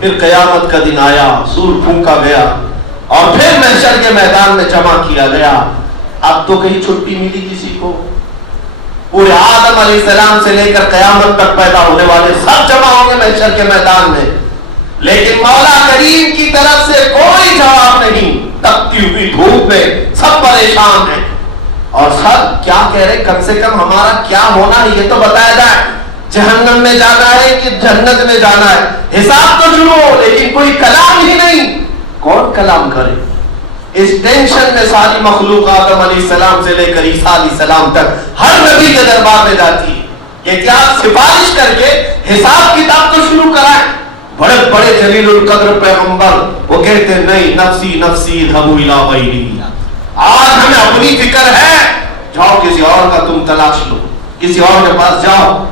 پھر قیامت کا دن آیا، سور پھونکا گیا اور پھر محشر کے میدان میں جمع کیا گیا۔ اب تو کہیں چھٹی ملی کسی کو؟ پورے آدم علیہ السلام سے لے کر قیامت تک پیدا ہونے والے سب جمع ہوں گے محشر کے میدان میں، لیکن مولا کریم کی طرف سے کوئی جواب نہیں۔ تپتی ہوئی دھوپ میں سب پریشان ہیں اور سب کیا کہہ رہے، کم سے کم ہمارا کیا ہونا ہے یہ تو بتایا جائے، جہنم میں جانا ہے کہ جنت میں جانا ہے، حساب تو شروع ہو، لیکن کوئی کلام ہی نہیں۔ کون کلام کرے؟ اس ٹینشن میں ساری مخلوق آدم علیہ السلام سے لے کر عیسیٰ علیہ السلام تک ہر نبی کے دربار میں جاتی ہے کہ کیا سفارش کر کے حساب کتاب تو شروع کرائیں۔ بڑے بڑے جلیل القدر پیغمبر وہ کہتے ہیں نہیں، نفسی نفسی اذهبوا الى غیری، آج ہمیں اپنی فکر ہے، جاؤ کسی اور کا تم تلاش لو، کسی اور کے پاس جاؤ۔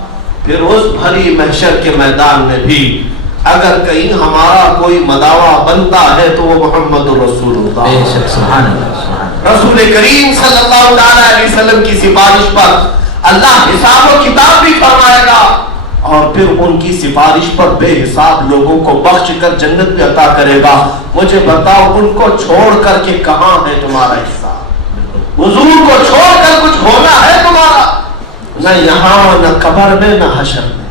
پھر اس بھری محشر کے میدان میں بھی اگر کہیں ہمارا کوئی مداوا بنتا ہے تو وہ محمد رسول اللہ، رسول کریم صلی اللہ علیہ وسلم کی سفارش پر اللہ حساب و کتاب بھی فرمائے گا، اور پھر ان کی سفارش پر بے حساب لوگوں کو بخش کر جنت بھی عطا کرے گا۔ مجھے بتاؤ ان کو چھوڑ کر کے کہاں ہے تمہارا حصہ؟ حضور کو چھوڑ کر کچھ ہونا ہے تمہارا؟ نہ یہاں، نہ قبر میں، نہ حشر میں۔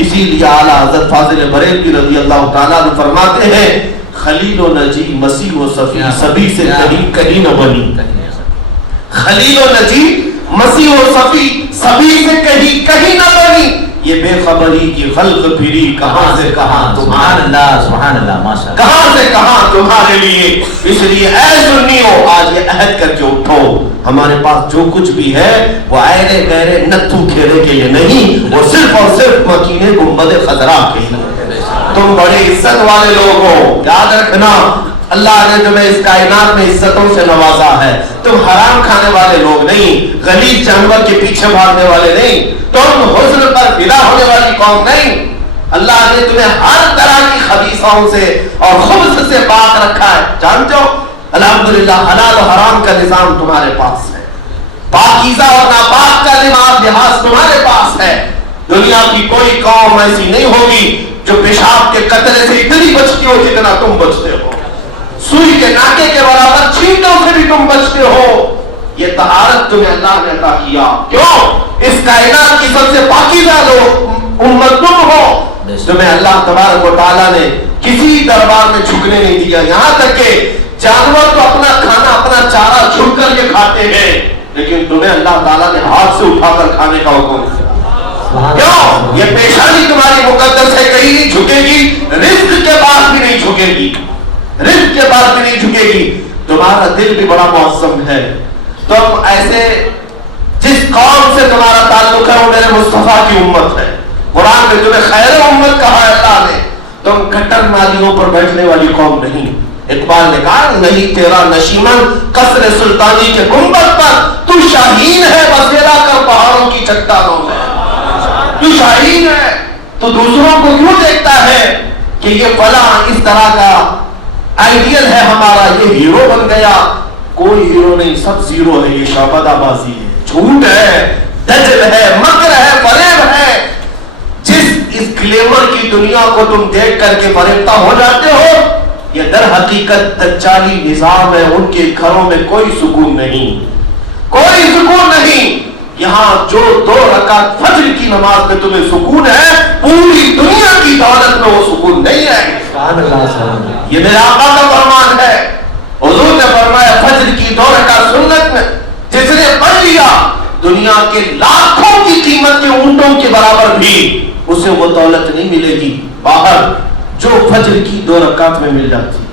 اسی لیے اعلیٰ حضرت فاضل بریلوی رضی اللہ تعالیٰ عنہ فرماتے ہیں خلیل و نجی مسیح و صفی سبھی سے کہیں نہ بنی۔ خلیل و نجی مسیح و صفی سبھی سے کہیں نہ بنی، یہ بے خبری کی خلق پھری کہاں سے کہاں تمہارے، سبحان اللہ ماشاءاللہ، کہاں سے کہاں تمہارے لیے۔ اس لیے اے سنیو آج یہ عہد کر کے اٹھو، ہمارے پاس جو کچھ بھی ہے وہ ایرے گہرے نتھو کھیرے کے لیے نہیں، وہ صرف اور صرف مکینے گنبد خضرا کے لیے۔ تم بڑے عزت والے لوگ ہو، یاد رکھنا اللہ نے تمہیں اس کائنات میں عزتوں سے نوازا ہے، تم حرام کھانے والے لوگ نہیں، غلیظ جانور کے پیچھے بھاگنے والے نہیں، تم حسن پر فدا ہونے والی قوم نہیں۔ اللہ نے تمہیں ہر طرح کی خبیثوں سے اور خبث سے پاک رکھا ہے، جانتے ہو الحمدللہ حلال و حرام کا نظام تمہارے پاس ہے، پاکیزہ اور ناپاک کا لحاظ تمہارے پاس ہے۔ دنیا کی کوئی قوم ایسی نہیں ہوگی جو پیشاب کے قطرے سے اتنی بچتی ہو جتنا تم بچتے ہو، سوئی کے ناکے کے برابر چھینٹوں سے بھی تم بچتے ہو۔ یہ طہارت تمہیں اللہ نے عطا کیا، کیوں؟ اس کائنات کی سب سے پاکیزہ لوگ امت تم ہو، تمہیں اللہ تبارک و تعالیٰ نے کسی دربار میں جھکنے نہیں دیا، یہاں تک کہ جانور تو اپنا کھانا اپنا چارہ جھک کر کے کھاتے ہیں، لیکن تمہیں اللہ تعالیٰ نے ہاتھ سے اٹھا کر کھانے کا حکم دیا۔ کیوں؟ یہ پیشانی تمہاری مقدس ہے، کہیں نہیں جھکے گی، رزق کے بعد بھی نہیں جھکے گی، رزق کے بعد بھی نہیں جھکے گی۔ تمہارا دل بھی بڑا معظم ہے، تم ایسے جس قوم سے تمہارا تعلق ہے وہ میرے مصطفیٰ کی امت ہے، قرآن میں تمہیں خیر امت کہا ہے اللہ نے، تم کٹر نالیوں پر بیٹھنے والی قوم نہیں۔ اقبال نے کہا نہیں تیرا نشیمن قصر سلطانی کے گنبد پر، تو شاہین ہے بسیرا کر پہاڑوں کی چٹانوں میں۔ تو شاہین ہے، تو دوسروں کو کیوں دیکھتا ہے کہ یہ فلاں اس طرح کا آئیڈیل ہے ہمارا، یہ ہیرو بن گیا؟ کوئی ہیرو نہیں، سب زیرو ہے، یہ شعبدہ بازی ہے، جھوٹ ہے، دجل ہے، مکر ہے، فریب ہے۔ جس اس گلیمر کی دنیا کو تم دیکھ کر کے فریبتا ہو جاتے ہو، یہ در حقیقت دجالی نظام ہے۔ ان کے گھروں میں کوئی سکون نہیں، کوئی سکون نہیں۔ یہاں جو 2 رکعت فجر کی نماز میں تمہیں سکون ہے، پوری دنیا کی دولت میں وہ سکون نہیں ہے۔ یہ میرے آقا کا فرمان ہے۔ حضور نے فرمایا فجر کی 2 رکعت سنت میں جس نے پڑھ لیا، دنیا کے لاکھوں کی قیمت کے اونٹوں کے برابر بھی اسے وہ دولت نہیں ملے گی باہر جو فجر کی 2 رکعت میں مل جاتی۔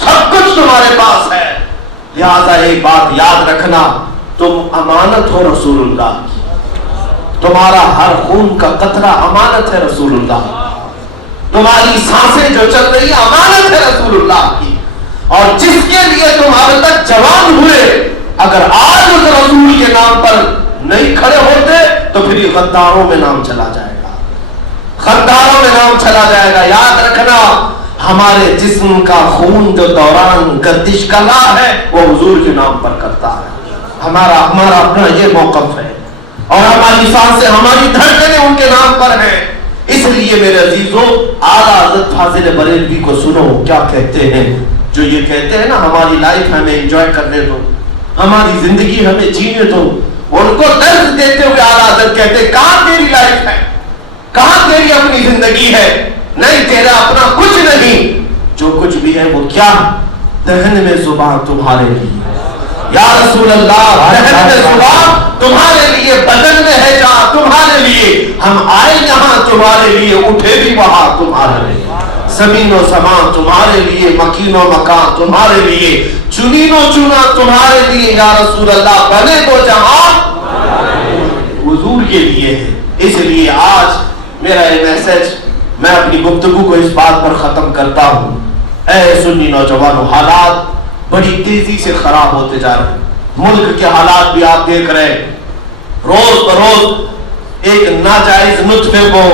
سب کچھ تمہارے پاس ہے، لہذا ایک بات یاد رکھنا، تم امانت ہو رسول اللہ کی، تمہارا ہر خون کا قطرہ امانت ہے رسول اللہ، تمہاری سانسیں جو چل رہی ہیں امانت ہے رسول اللہ کی، اور جس کے لیے تم اب تک جوان ہوئے، اگر آج اس رسول کے نام پر نہیں کھڑے ہوتے تو پھر یہ غداروں میں نام چلا جائے گا، غداروں میں نام چلا جائے گا۔ یاد رکھنا، ہمارے جسم کا خون جو دوران گردش کر رہا ہے وہ حضور کے نام پر کرتا ہے۔ ہمارا اپنا یہ موقف ہے، اور ہماری سانسیں، ہماری دھڑکنیں ان کے نام پر ہیں۔ اس لیے میرے عزیزوں، اعلیٰ حضرت فاضل بریلوی کو سنو کیا کہتے ہیں، جو یہ کہتے ہیں نا ہماری لائف ہمیں انجوائے کرنے دو، ہماری زندگی ہمیں جینے دو، ان کو درد دیتے ہوئے اعلیٰ حضرت کہتے ہیں کہاں تیری لائف ہے، کہاں تیری اپنی زندگی ہے؟ نہیں، تیرا اپنا کچھ نہیں، جو کچھ بھی ہے وہ کیا؟ دہن میں زبان تمہارے لیے یا رسول اللہ، دہن میں زبان تمہارے لیے، بدن میں ہے جہاں تمہارے لیے، ہم آئے یہاں تمہارے لیے، اٹھے بھی وہاں تمہارے لیے، زمین و سمان تمہارے لیے، مکین و مکان تمہارے لیے، چنین و چنا تمہارے لیے یا رسول اللہ، بنے وہ جہاں حضور کے لیے ہے۔ اس لیے آج میرا یہ میسج، میں اپنی گفتگو کو اس بات پر ختم کرتا ہوں، اے سنی نوجوانوں، حالات بڑی تیزی سے خراب ہوتے جا رہے ہیں، ملک کے حالات بھی آپ دیکھ رہے ہیں، روز بروز ایک ناجائز نطفے کو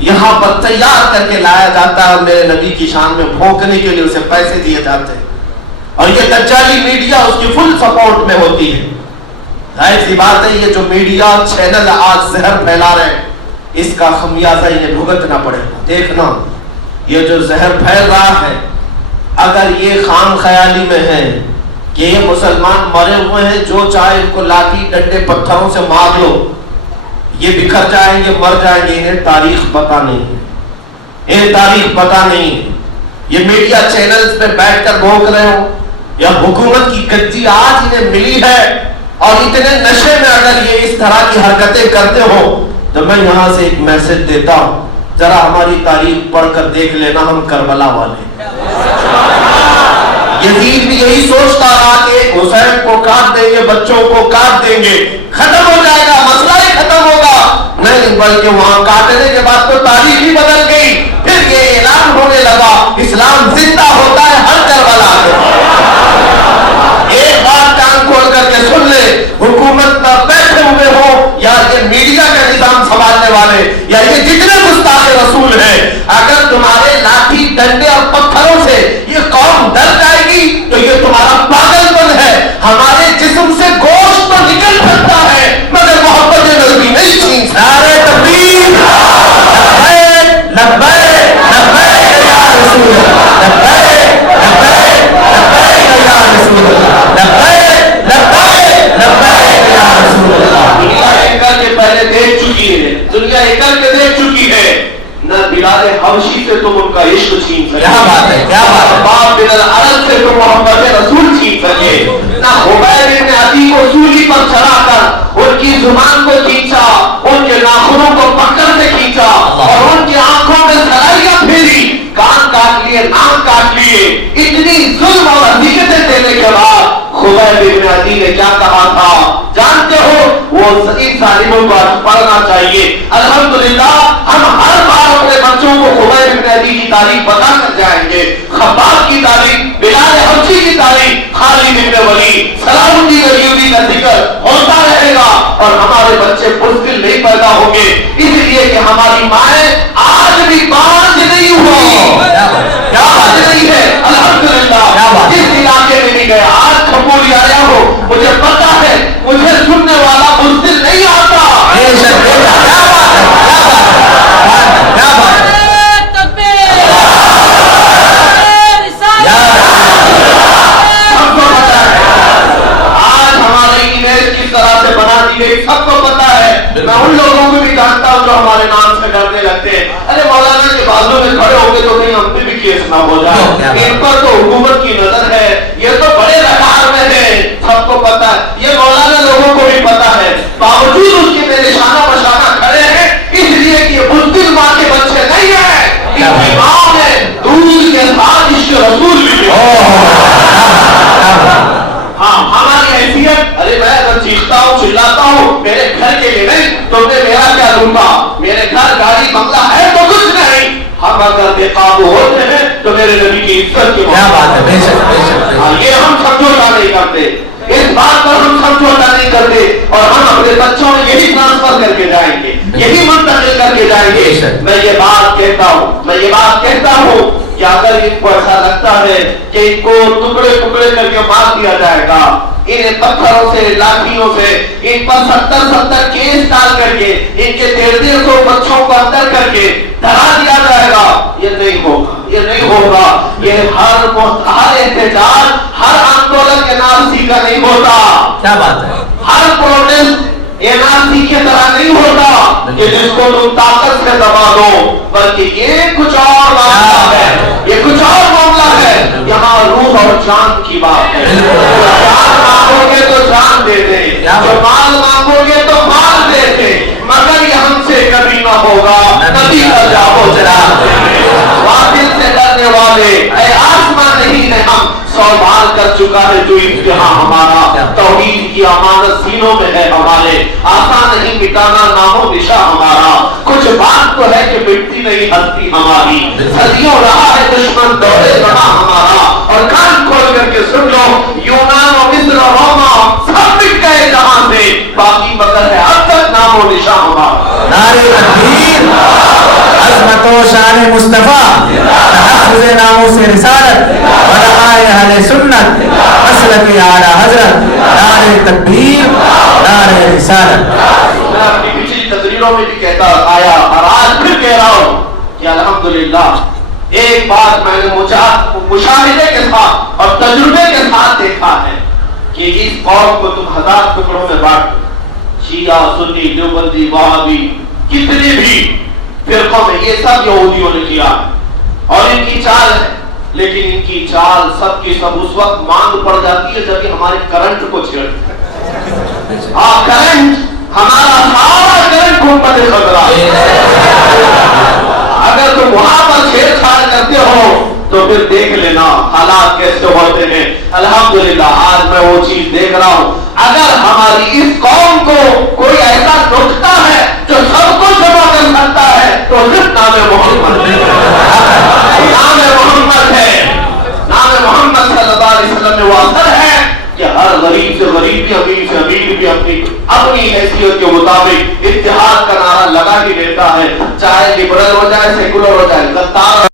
یہاں پر تیار کر کے لایا جاتا ہے، میرے نبی کی شان میں بھونکنے کے لیے اسے پیسے دیے جاتے ہیں، اور یہ دجالی میڈیا اس کی فل سپورٹ میں ہوتی ہے۔ ظاہر سی بات ہے، یہ جو میڈیا چینل آج زہر پھیلا رہے ہیں، اس کا خمیازہ انہیں بھگتنا پڑے گا۔ دیکھنا، یہ جو زہر پھیل رہا ہے، اگر یہ خام خیالی میں ہے کہ یہ مسلمان مرے ہوئے ہیں، جو چاہے ان کو لاٹھی ڈنڈے پتھروں سے مار لو، یہ بکھر جائیں گے، مر جائیں گے، انہیں تاریخ پتہ نہیں ہے، انہیں تاریخ پتہ نہیں ہے۔ یہ میڈیا چینلز پہ بیٹھ کر بھونک رہے ہو، یا حکومت کی گدی آج انہیں ملی ہے، اور اتنے نشے میں اگر یہ اس طرح کی حرکتیں کرتے ہو، تو میں یہاں سے ایک میسج دیتا ہوں، ذرا ہماری تاریخ پڑھ کر دیکھ لینا، ہم کربلا والے۔ یزید بھی یہی سوچتا رہا کہ حسین کو کاٹ دیں گے، بچوں کو کاٹ دیں گے، ختم ہو جائے گا، مسئلہ ہی ختم ہوگا۔ نہیں، بلکہ وہاں کاٹنے کے بعد تو تاریخ ہی بدل گئی، پھر یہ اعلان ہونے لگا اسلام زندہ ہوتا ہے ہر کربلا میں۔ ایک بات کان کھول کر کے سن لے، حکومت پر بیٹھے ہوئے ہو یا یہ میڈیا کا نظام سنبھالنے والے یا یہ جتنے گستاخ رسول ہیں، اگر تمہارے لاٹھی ڈنڈے اور پتھروں سے یہ قوم ڈر جائے گی تو یہ تمہارا پاگل پن ہے۔ ہمارے جسم سے گوشت تو نکل سکتا ہے مگر محبت نبی نہیں چھین سکتا۔ نعرہ تکبیر، لبیک لبیک لبیک یا رسول اللہ، لبیک لبیک لبیک یا رسول اللہ، لبیک لبیک لبیک یا رسول اللہ۔ دنیا ایک کر کے پہلے دیکھ چکی ہے، دنیا ایک کر کے دیکھ چکی ہے، نہ بلال حبشی سے تم ان کا عشق چھین سکے، کیا بات ہے، کیا بات ہے، باب بن العرب سے تم محمد رسول چھین سکے، نہ حبیب بن عدی کو سولی پر چڑھا کر ان کی زبان کو کھینچا، ان کے ناخنوں کو پکڑ سے کھینچا اور ان کی آنکھوں میں سرائیاں پھیری، کان کاٹ لیے، ناک کاٹ لیے، اتنی ظلم اور اذیتیں دینے کے بعد خبیب بن عدی نے کیا کہا تھا جانتے ہو؟ وہ ان ظالموں کو پڑھنا چاہیے۔ الحمدللہ ہم ہر بار اپنے بچوں کو خبیب بن مہدی کی تاریخ بتا کر جائیں گے، خباب کی تاریخ، بلال حبشی کی تاریخ، خالد بن ولید، صلاح الدین ایوبی کا ذکر ہوتا رہے گا اور ہمارے بچے بزدل نہیں پیدا ہوں گے، اس لیے کہ ہماری مائیں آج بھی بانج نہیں ہوئی، بانج نہیں ہے الحمدللہ۔ جس علاقے میں بھی گئے، آج کھپوری آیا ہو، مجھے پتا ہے مجھے سننے والا بزدل نہیں آتا۔ سب کو پتا ہے، میں ان لوگوں کو بھی جانتا ہوں جو ہمارے نام سے ڈرنے لگتے ہیں، ارے مولانا کے بازو میں کھڑے ہو گے تو کہیں ہم پہ بھی کیس نہ ہو جائے، ان پر تو حکومت کی نظر ہے، یہ تو بڑے رفتار میں ہے، سب کو پتا ہے، یہ مولانا لوگوں کو بھی پتا ہے، باوجود اس کے میرے شانہ بشانہ کھڑے ہیں، اس لیے کہ یہ بزدل ماں کے بچے نہیں ہیں، ان کی ماں ہے دودھ کے ساتھ عشق رسول بھی ہے۔ ہاں ہماری حیثیت، ارے میں اگر چیختا ہوں چلاتا ہوں میرے گھر کے لیے نہیں، تم نے میرا کیا ڈھونڈا، میرے گھر گاڑی بنگلہ ہے تو کچھ نہیں، ہم اگر بے قابو ہوتے ہیں تو میرے نبی کی عزت کی بات ہے، یہ ہم سمجھوتا نہیں کرتے، اس بات پر ہم سمجھوتا نہیں کرتے، اور ہم اپنے بچوں میں یہی ٹرانسفر کر کے جائیں گے، یہی منتقل کر کے جائیں گے۔ میں یہ بات کہتا ہوں کہ اگر ان کو ایسا لگتا ہے کہ ان کو ٹکڑے ٹکڑے کر کے مار دیا جائے گا، انہیں پتھروں سے، لاٹھیوں سے، ان پر 70 کیس ڈال کر کے، ان کے 150 بچوں کو اندر کر کے ڈرا دیا جائے گا، یہ نہیں ہوگا۔ یہ ہر احتجاج، ہر آندولن کے نام سیکھا نہیں ہوتا، کیا بات ہے، ہر پروٹیسٹ NRC کی طرح نہیں ہوتا کہ جس کو تم طاقت سے دبا دو، بلکہ یہ کچھ اور معاملہ ہے، یہ کچھ اور معاملہ ہے، یہاں روح اور جان کی بات ہے۔ جان مانگو گے تو جان دے دے، جو مال مانگو گے تو مال دے دے، مگر یہ ہم سے کبھی نہ ہوگا، کبھی نہ جاؤ جناب باطل سے ڈرنے والے، اے آسمان نہیں ہے ہم سوال کر چکا ہے جو امتحان ہمارا، توحید کی امانت سینوں میں ہے ہمارے، آسان نہیں مٹانا نام و نشاں ہمارا، کچھ بات تو ہے کہ مٹتی نہیں ہستی ہماری، صدیوں رہا ہے دشمن دورے زماں ہمارا، اور کان کھول کر کے سن لو، یونان و مصر و روما سب مٹ گئے جہاں سے، باقی مگر ہے اب تک نام و نشاں ہمارا۔ نعرے تکبیر، عظمت و شان مصطفیٰ، تحفظ ناموس رسالت، علماء اہل سنت، مسلک اعلیٰ حضرت، نعرے تکبیر، نعرے رسالت۔ میں اپنی پچھلی تقریروں میں بھی کہتا آیا اور آج پھر کہہ رہا ہوں کہ الحمدللہ ایک بات میں نے مشاہدے کے ساتھ اور تجربے کے ساتھ دیکھا ہے کہ اس قوم کو تم 1000 ٹکڑوں میں بانٹ دو، شیعہ، سنی، دیوبندی، وہابی، کتنے بھی فرقوں میں، یہ سب یہودیوں نے کیا ہے اور ان کی چال ہے، لیکن ان کی چال سب کی سب اس وقت مانگ پڑ جاتی ہے جب ہمارے کرنٹ کو چھیڑتے ہیں۔ کرنٹ ہمارا سارا کرنٹ گھومنے خطرہ، اگر تم وہاں پر چھیڑ چھاڑ کرتے ہو تو پھر دیکھ لینا حالات کیسے ہوتے ہیں۔ الحمدللہ آج میں وہ چیز دیکھ رہا ہوں، اگر ہماری اس قوم کو کوئی ایسا نکتہ ہے جو سب کو جمع کر سکتا ہے تو صرف نام محمد ہے، نام محمد ہے، نام محمد صلی اللہ علیہ وسلم میں وہ اثر ہے کہ ہر غریب سے غریب بھی، امیر سے امیر بھی اپنی حیثیت کے مطابق اتحاد کا نعرہ لگا ہی دیتا ہے، چاہے لبرل ہو جائے، سیکولر ہو جائے، غدار